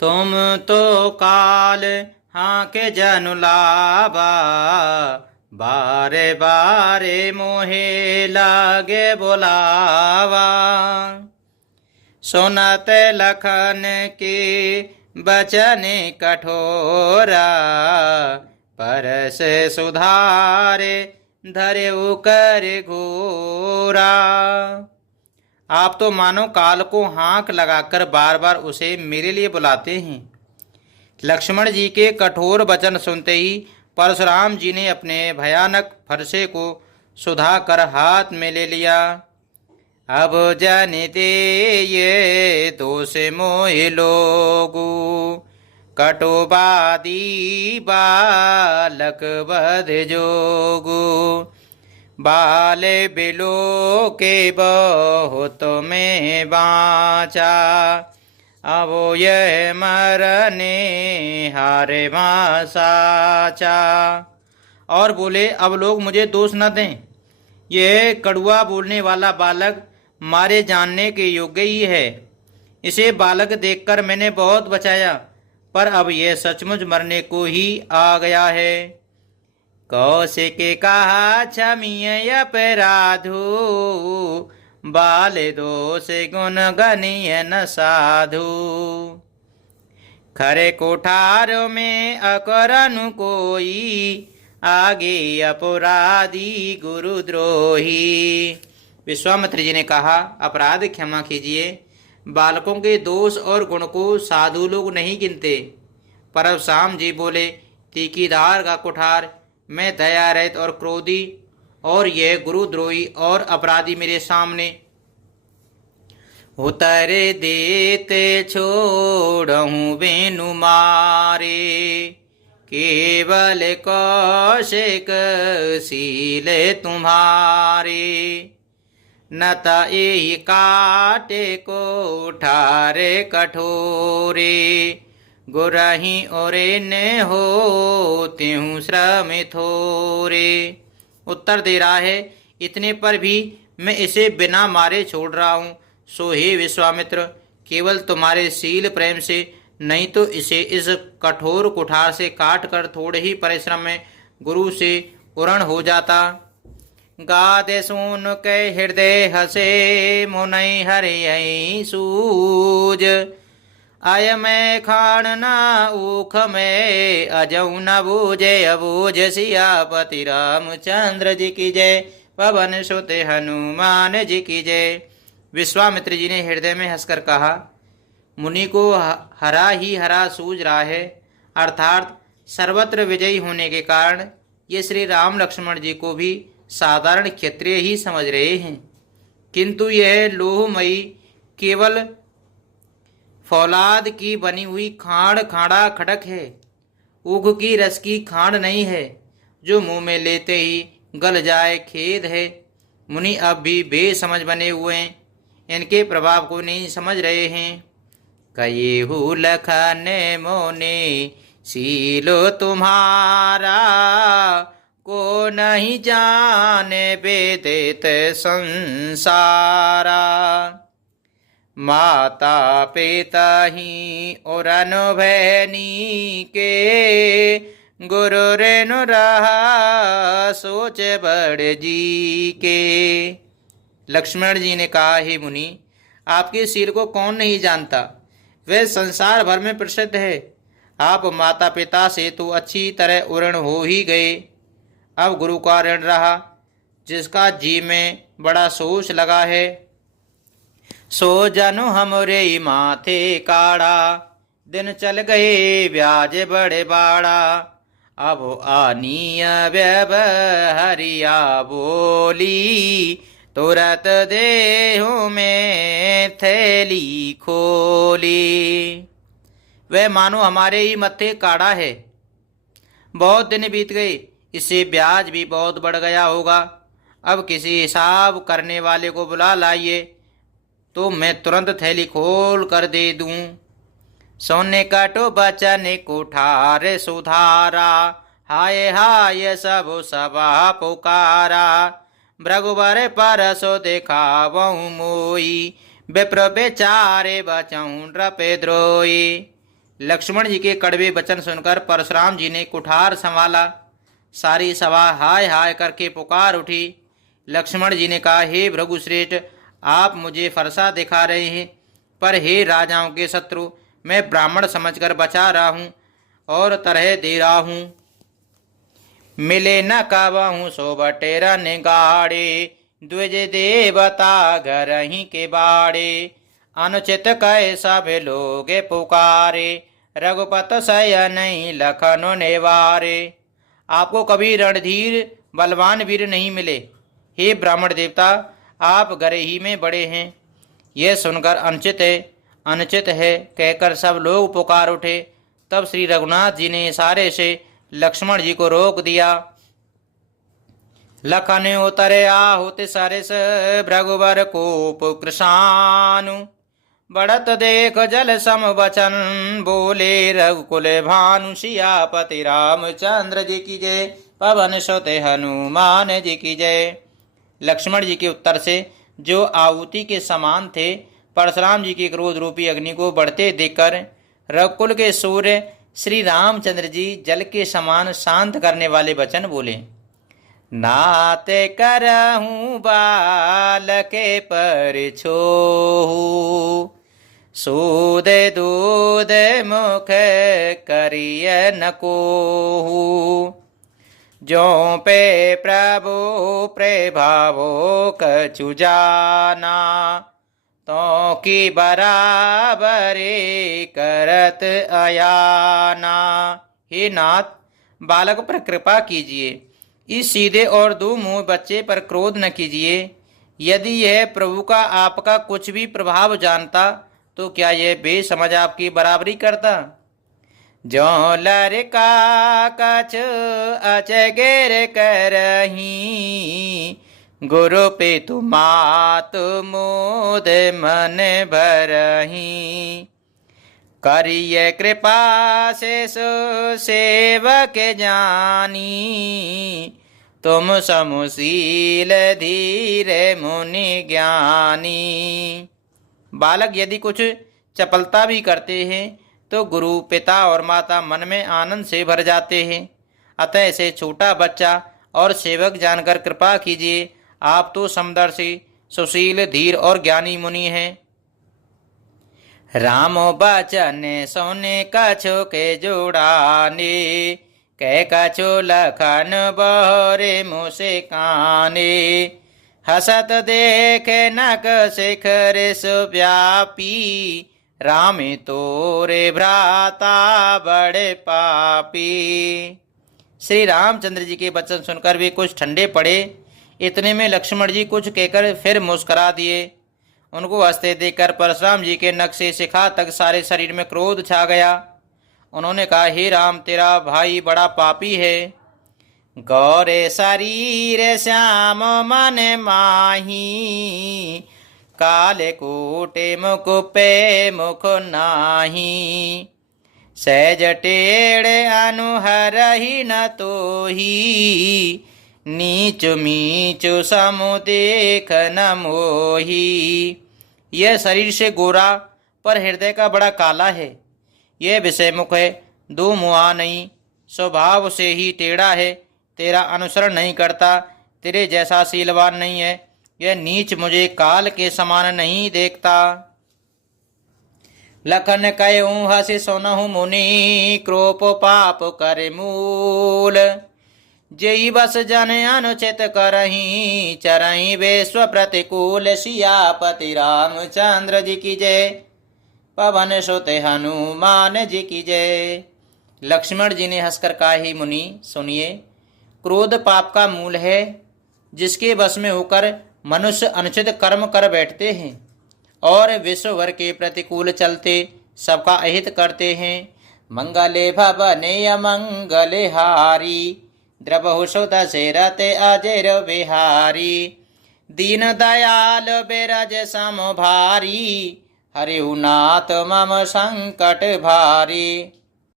तुम तो काल हाँ के जनु लावा, बारे बारे मोहे लागे बोलावा। सुनत लखन के बचन कठोरा, परस सुधारे धरे कर घोरा। आप तो मानो काल को हाँक लगाकर बार बार उसे मेरे लिए बुलाते हैं। लक्ष्मण जी के कठोर वचन सुनते ही परशुराम जी ने अपने भयानक फरसे को सुधा कर हाथ में ले लिया। अब जानते ये दोष मोहि लोगु, कटुवादी बालक वध जोगु। बाले बिलो के बहुत में बाचा, अब यह मरने हारे माँ साचा। और बोले, अब लोग मुझे दोष न दें, यह कड़ुआ बोलने वाला बालक मारे जानने के योग्य ही है। इसे बालक देखकर मैंने बहुत बचाया, पर अब यह सचमुच मरने को ही आ गया है। कौशिक कहा क्षमीय अपराधु, बाल दोष गुण गनीय न साधु। खरे कोठार में अकरनु कोई, आगे अपराधी गुरुद्रोही। विश्वामित्र जी ने कहा, अपराध क्षमा कीजिए। बालकों के दोष और गुण को साधु लोग नहीं गिनते। परशुराम जी बोले, तीखीधार का कुठार, मैं दया रहित और क्रोधी, और यह गुरुद्रोही और अपराधी मेरे सामने। उतरे देते छोड़हूँ बेनु मारे, केवल कौशिक सीले तुम्हारे। न तहि काटे कोठारे कठोरे, गुरहि ओरे ने हो त्यों श्रम थोरे। उत्तर दे रहा है, इतने पर भी मैं इसे बिना मारे छोड़ रहा हूँ। सो हे विश्वामित्र, केवल तुम्हारे शील प्रेम से, नहीं तो इसे इस कठोर कुठार से काट कर थोड़े ही परिश्रम में गुरु से उरण हो जाता। गादे सुन के हृदय हसे, मुनई हरि सूज। आय मैं खान ना ऊख में, अजऊ न बूझे अबूझ। सियापति रामचंद्र जी की जय, पवन सुत हनुमान जी की जय। विश्वामित्र जी ने हृदय में हंसकर कहा, मुनि को हरा ही हरा सूझ रहा है, अर्थात सर्वत्र विजयी होने के कारण ये श्री राम लक्ष्मण जी को भी साधारण क्षत्रिय ही समझ रहे हैं। किंतु यह लोहमयी केवल फौलाद की बनी हुई खाड़ खाड़ा खड़क है, ऊख की रस की खाड़ नहीं है, जो मुंह में लेते ही गल जाए। खेद है, मुनि अब भी बेसमझ बने हुए हैं, इनके प्रभाव को नहीं समझ रहे हैं। कयेहू लखन मोने सीलो तुम्हारा, को नहीं जाने वेदित संसारा। माता पिता ही और अनुभैनी के, गुरु रेनु रहा सोच बड़ जी के। लक्ष्मण जी ने कहा, हे मुनि, आपके शील को कौन नहीं जानता, वह संसार भर में प्रसिद्ध है। आप माता पिता से तो अच्छी तरह उऋण हो ही गए, अब गुरु का ऋण रहा, जिसका जी में बड़ा सोच लगा है। सो जनु हमरे माथे काड़ा, दिन चल गए ब्याज बड़े बाड़ा। अब आनीय व्यवहरिया बोली, तुरत देहु में थैली खोली। वह मानो हमारे ही मत्थे काड़ा है, बहुत दिन बीत गए, इससे ब्याज भी बहुत बढ़ गया होगा। अब किसी हिसाब करने वाले को बुला लाइए, तो मैं तुरंत थैली खोल कर दे दूं। सोने कटो बचन कुठार सुधारा, हाय हाय सब सभा पुकारा। भृगुवर परसो देखावहु मोई, विप्र बेचारे बचऊं नृप द्रोही। लक्ष्मण जी के कड़वे वचन सुनकर परशुराम जी ने कुठार संभाला। सारी सभा हाय हाय करके पुकार उठी। लक्ष्मण जी ने कहा, हे भृगुश्रेष्ठ, आप मुझे फरसा दिखा रहे हैं, पर हे राजाओं के शत्रु, मैं ब्राह्मण समझकर बचा रहा हूँ और तरह दे रहा हूँ। मिले न काबहूँ सो बटेरा ने गाड़े, द्विज देवता घर ही के बाड़े। अनुचित कह सब लोग पुकारे, रघुपत शयन लखन नेवारे। आपको कभी रणधीर बलवान वीर नहीं मिले, हे ब्राह्मण देवता, आप घर ही में बड़े हैं। यह सुनकर अनुचित है कहकर सब लोग पुकार उठे। तब श्री रघुनाथ जी ने इशारे से लक्ष्मण जी को रोक दिया। लखन उतरे आहुति सरिस, भृगुवर कोप कृशानु। बढ़त देख जल सम वचन, बोले रघुकुल भानु। सियापति रामचंद्र जी की जय, पवन सुत हनुमान जी की जय। लक्ष्मण जी के उत्तर से जो आहुति के समान थे, परशुराम जी के क्रोध रूपी अग्नि को बढ़ते देखकर रघुकुल के सूर्य श्री रामचंद्र जी जल के समान शांत करने वाले वचन बोले। नाते करहूँ बालके पर छोहू, सूद दूध मुख करिय न कोहू। जो पे प्रभु प्रभावो कछु जाना, तो की बराबरी करत अयाना। हे नाथ, बालक पर कृपा कीजिए, इस सीधे और दो मुंह बच्चे पर क्रोध न कीजिए। यदि यह प्रभु का आपका कुछ भी प्रभाव जानता तो क्या यह बेसमझ आपकी बराबरी करता। जो लड़का कछ अचगेर करही, गुरु पे मात मोद मन भरही। करिय कृपा से सेवक जानी, तुम समुशील धीर मुनि ज्ञानी। बालक यदि कुछ चपलता भी करते हैं तो गुरु, पिता और माता मन में आनंद से भर जाते हैं। अतः ऐसे छोटा बच्चा और सेवक जानकर कृपा कीजिए। आप तो समदर्शी, सुशील, धीर और ज्ञानी मुनि हैं। राम बचन सोने कछो के जोड़ाने, कह कछो लखन बहरे मुसे काने। हसत देख नक शिखर सुव्यापी, रामे तोरे भ्राता बड़े पापी। श्री रामचंद्र जी के वचन सुनकर वे कुछ ठंडे पड़े। इतने में लक्ष्मण जी कुछ कहकर फिर मुस्करा दिए। उनको हंसते देखकर परशुराम जी के नख से शिखा तक सारे शरीर में क्रोध छा गया। उन्होंने कहा, हे राम, तेरा भाई बड़ा पापी है। गौरे शरीर श्याम मन माही, काले कोटे मुख पे मुख नाही। सहज टेढ़े अनुहर ही न तो ही, नीचु मीचु समु देख न मोही। यह शरीर से गोरा पर हृदय का बड़ा काला है। यह विषय मुख है, दो मुआ नहीं, स्वभाव से ही टेढ़ा है। तेरा अनुसरण नहीं करता, तेरे जैसा शीलवान नहीं है। यह नीच मुझे काल के समान नहीं देखता। लखन कहूँ हसी सुनहु मुनि, क्रोप पाप करे मूल। जई बस जन अनुचित करही, चरही विश्व प्रतिकूल। सियापति रामचंद्र जी की जय, पवन सुत हनुमान जी की जय। लक्ष्मण जी ने हंसकर कहा, ही मुनि सुनिए, क्रोध पाप का मूल है, जिसके वश में होकर मनुष्य अनुचित कर्म कर बैठते हैं और विश्व भर के प्रतिकूल चलते सबका अहित करते हैं। मंगले भवने अमंगले हारी, द्रवहु सुत दशरथ अजर बिहारी। दीन दयाल बिरज सम भारी, हरिहु नाथ मम संकट भारी।